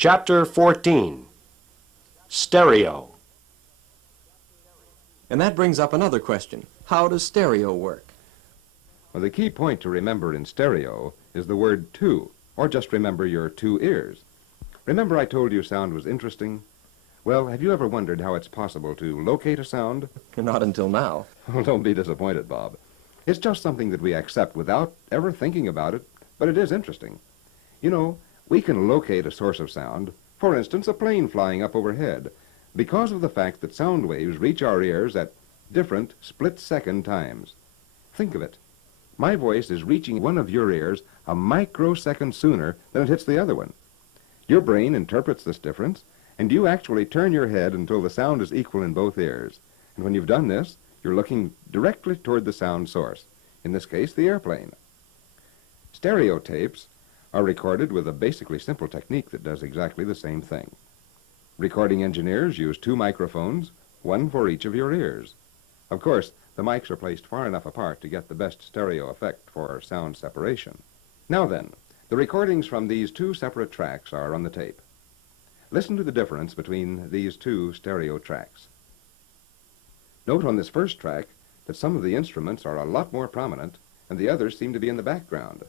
Chapter 14, Stereo. And that brings up another question. How does stereo work? Well, the key point to remember in stereo is the word two, or just remember your two ears. Remember I told you sound was interesting? Well, have you ever wondered how it's possible to locate a sound? Not until now. Well, don't be disappointed, Bob. It's just something that we accept without ever thinking about it, but it is interesting. You know, we can locate a source of sound, for instance, a plane flying up overhead, because of the fact that sound waves reach our ears at different split-second times. Think of it. My voice is reaching one of your ears a microsecond sooner than it hits the other one. Your brain interprets this difference, and you actually turn your head until the sound is equal in both ears. And when you've done this, you're looking directly toward the sound source, in this case, the airplane. Stereo tapes are recorded with a basically simple technique that does exactly the same thing. Recording engineers use two microphones, one for each of your ears. Of course, the mics are placed far enough apart to get the best stereo effect for sound separation. Now then, the recordings from these two separate tracks are on the tape. Listen to the difference between these two stereo tracks. Note on this first track that some of the instruments are a lot more prominent and the others seem to be in the background.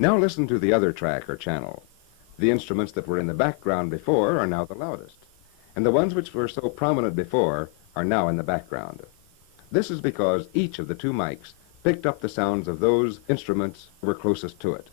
Now listen to the other track or channel. The instruments that were in the background before are now the loudest, and the ones which were so prominent before are now in the background. This is because each of the two mics picked up the sounds of those instruments that were closest to it.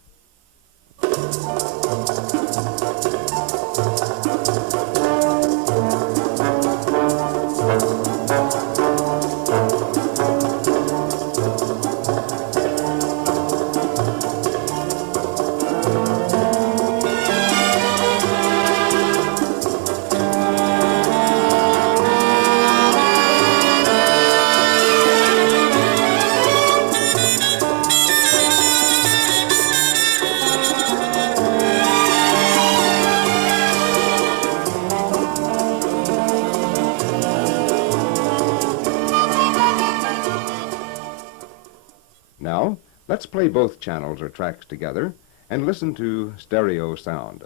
Now, let's play both channels or tracks together and listen to stereo sound.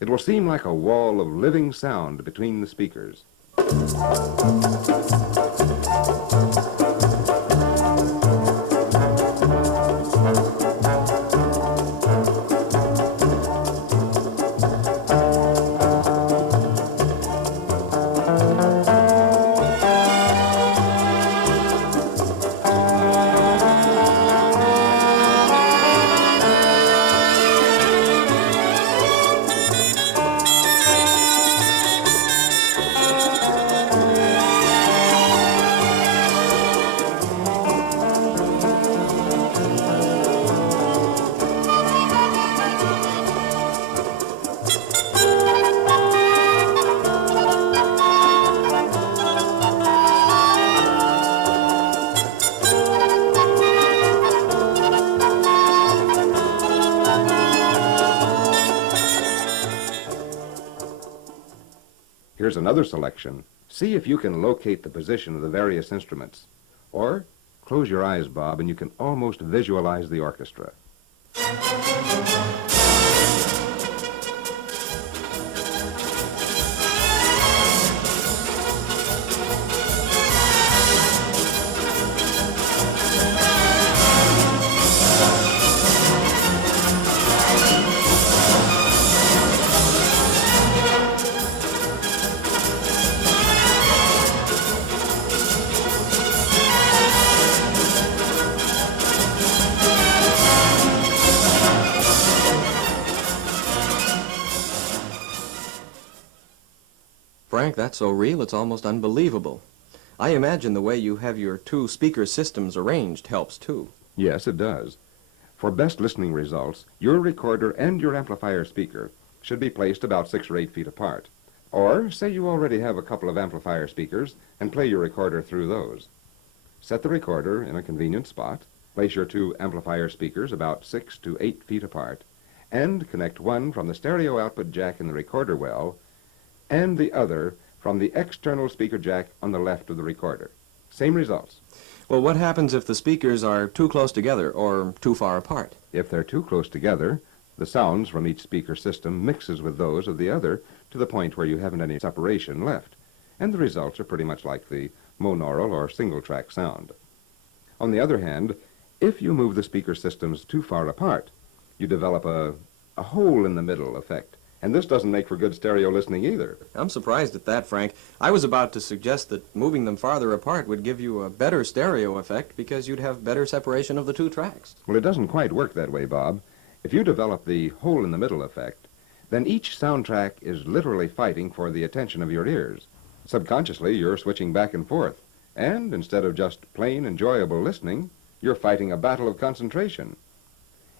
It will seem like a wall of living sound between the speakers. Here's another selection. See if you can locate the position of the various instruments. Or, close your eyes, Bob, and you can almost visualize the orchestra. that's so real it's almost unbelievable. I imagine the way you have your two speaker systems arranged helps too. Yes, it does. For best listening results, your recorder and your amplifier speaker should be placed about 6 or 8 feet apart. Or, say you already have a couple of amplifier speakers and play your recorder through those. Set the recorder in a convenient spot, place your two amplifier speakers about 6 to 8 feet apart, and connect one from the stereo output jack in the recorder well, and the other from the external speaker jack on the left of the recorder. Same results. Well, what happens if the speakers are too close together or too far apart? If they're too close together, the sounds from each speaker system mixes with those of the other to the point where you haven't any separation left, and the results are pretty much like the monaural or single-track sound. On the other hand, if you move the speaker systems too far apart, you develop a hole in the middle effect, and this doesn't make for good stereo listening either. I'm surprised at that, Frank. I was about to suggest that moving them farther apart would give you a better stereo effect because you'd have better separation of the two tracks. Well, it doesn't quite work that way, Bob. If you develop the hole in the middle effect, then each soundtrack is literally fighting for the attention of your ears. Subconsciously, you're switching back and forth, and instead of just plain enjoyable listening, you're fighting a battle of concentration.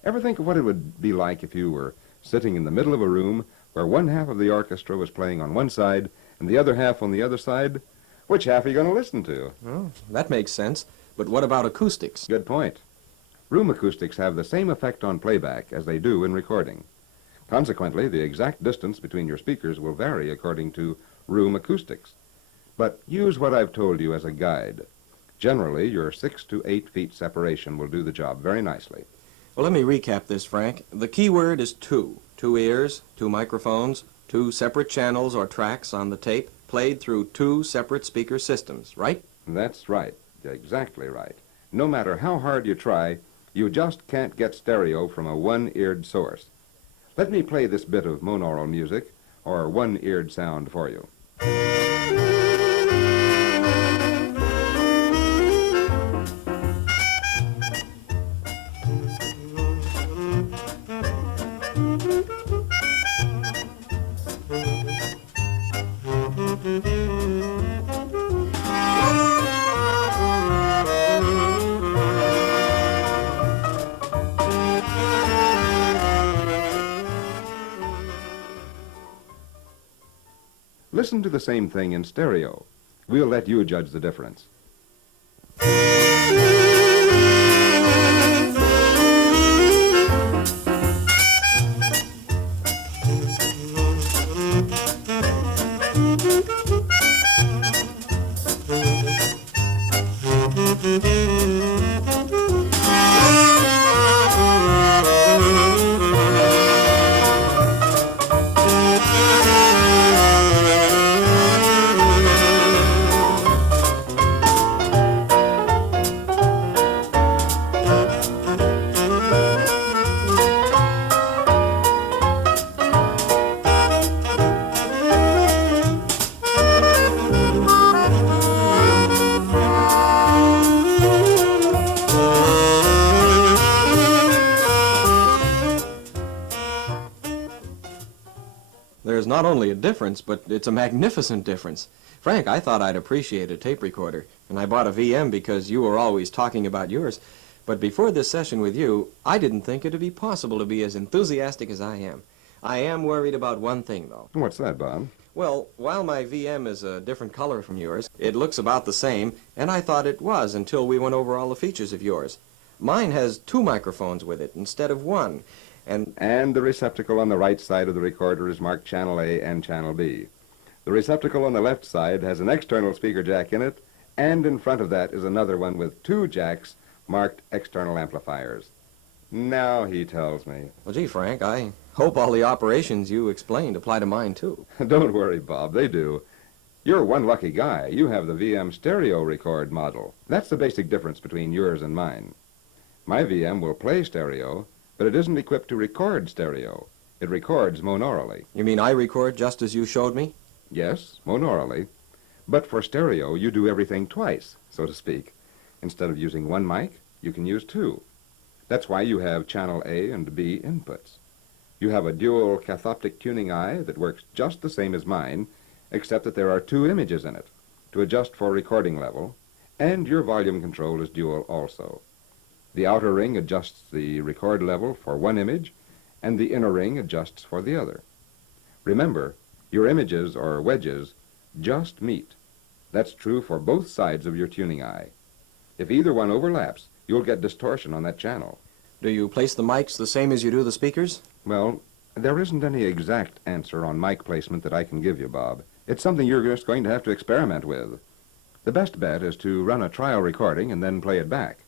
Ever think of what it would be like if you were sitting in the middle of a room where one half of the orchestra was playing on one side and the other half on the other side? Which half are you going to listen to? Oh, that makes sense. But what about acoustics? Good point. Room acoustics have the same effect on playback as they do in recording. Consequently, the exact distance between your speakers will vary according to room acoustics. But use what I've told you as a guide. Generally, your 6 to 8 feet separation will do the job very nicely. Well, let me recap this, Frank. The key word is two. 2 ears, 2 microphones, 2 separate channels or tracks on the tape, played through 2 separate speaker systems, right? That's right. Exactly right. No matter how hard you try, you just can't get stereo from a one-eared source. Let me play this bit of monaural music, or one-eared sound, for you. Listen to the same thing in stereo. We'll let you judge the difference. There's not only a difference, but it's a magnificent difference. Frank, I thought I'd appreciate a tape recorder, and I bought a VM because you were always talking about yours. But before this session with you, I didn't think it'd be possible to be as enthusiastic as I am. I am worried about one thing, though. What's that, Bob? Well, while my VM is a different color from yours, it looks about the same, and I thought it was until we went over all the features of yours. Mine has 2 microphones with it instead of 1, And the receptacle on the right side of the recorder is marked Channel A and Channel B. The receptacle on the left side has an external speaker jack in it, and in front of that is another one with 2 jacks marked external amplifiers. Now he tells me. Well, gee, Frank, I hope all the operations you explained apply to mine, too. Don't worry, Bob, they do. You're one lucky guy. You have the VM stereo record model. That's the basic difference between yours and mine. My VM will play stereo, but it isn't equipped to record stereo. It records monaurally. You mean I record just as you showed me? Yes, monaurally. But for stereo, you do everything twice, so to speak. Instead of using 1 mic, you can use 2. That's why you have Channel A and B inputs. You have a dual cathoptic tuning eye that works just the same as mine, except that there are two images in it to adjust for recording level, and your volume control is dual also. The outer ring adjusts the record level for one image, and the inner ring adjusts for the other. Remember, your images, or wedges, just meet. That's true for both sides of your tuning eye. If either one overlaps, you'll get distortion on that channel. Do you place the mics the same as you do the speakers? Well, there isn't any exact answer on mic placement that I can give you, Bob. It's something you're just going to have to experiment with. The best bet is to run a trial recording and then play it back.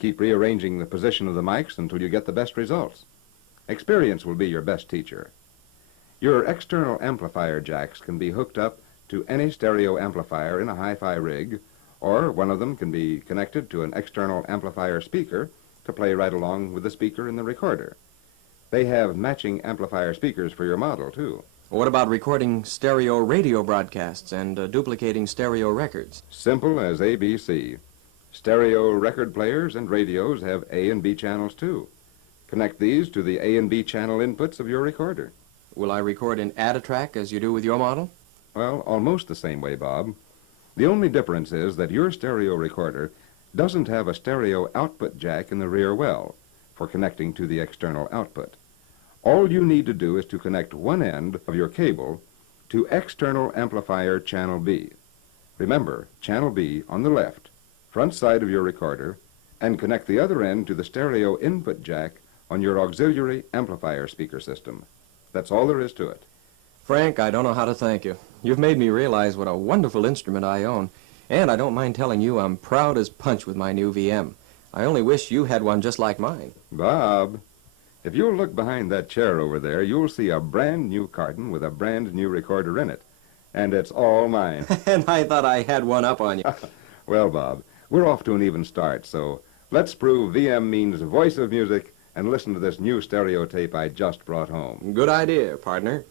Keep rearranging the position of the mics until you get the best results. Experience will be your best teacher. Your external amplifier jacks can be hooked up to any stereo amplifier in a hi-fi rig, or one of them can be connected to an external amplifier speaker to play right along with the speaker in the recorder. They have matching amplifier speakers for your model, too. What about recording stereo radio broadcasts and duplicating stereo records? Simple as ABC. Stereo record players and radios have A and B channels, too. Connect these to the A and B channel inputs of your recorder. Will I record in add a track as you do with your model? Well, almost the same way, Bob. The only difference is that your stereo recorder doesn't have a stereo output jack in the rear well for connecting to the external output. All you need to do is to connect one end of your cable to external amplifier channel B. Remember, channel B on the left, front side of your recorder, and connect the other end to the stereo input jack on your auxiliary amplifier speaker system. That's all there is to it. Frank, I don't know how to thank you. You've made me realize what a wonderful instrument I own, and I don't mind telling you I'm proud as punch with my new VM. I only wish you had one just like mine. Bob, if you'll look behind that chair over there, you'll see a brand new carton with a brand new recorder in it. And it's all mine. And I thought I had one up on you. Well, Bob, we're off to an even start, so let's prove VM means voice of music and listen to this new stereo tape I just brought home. Good idea, partner.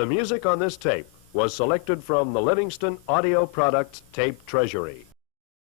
The music on this tape was selected from the Livingston Audio Products Tape Treasury.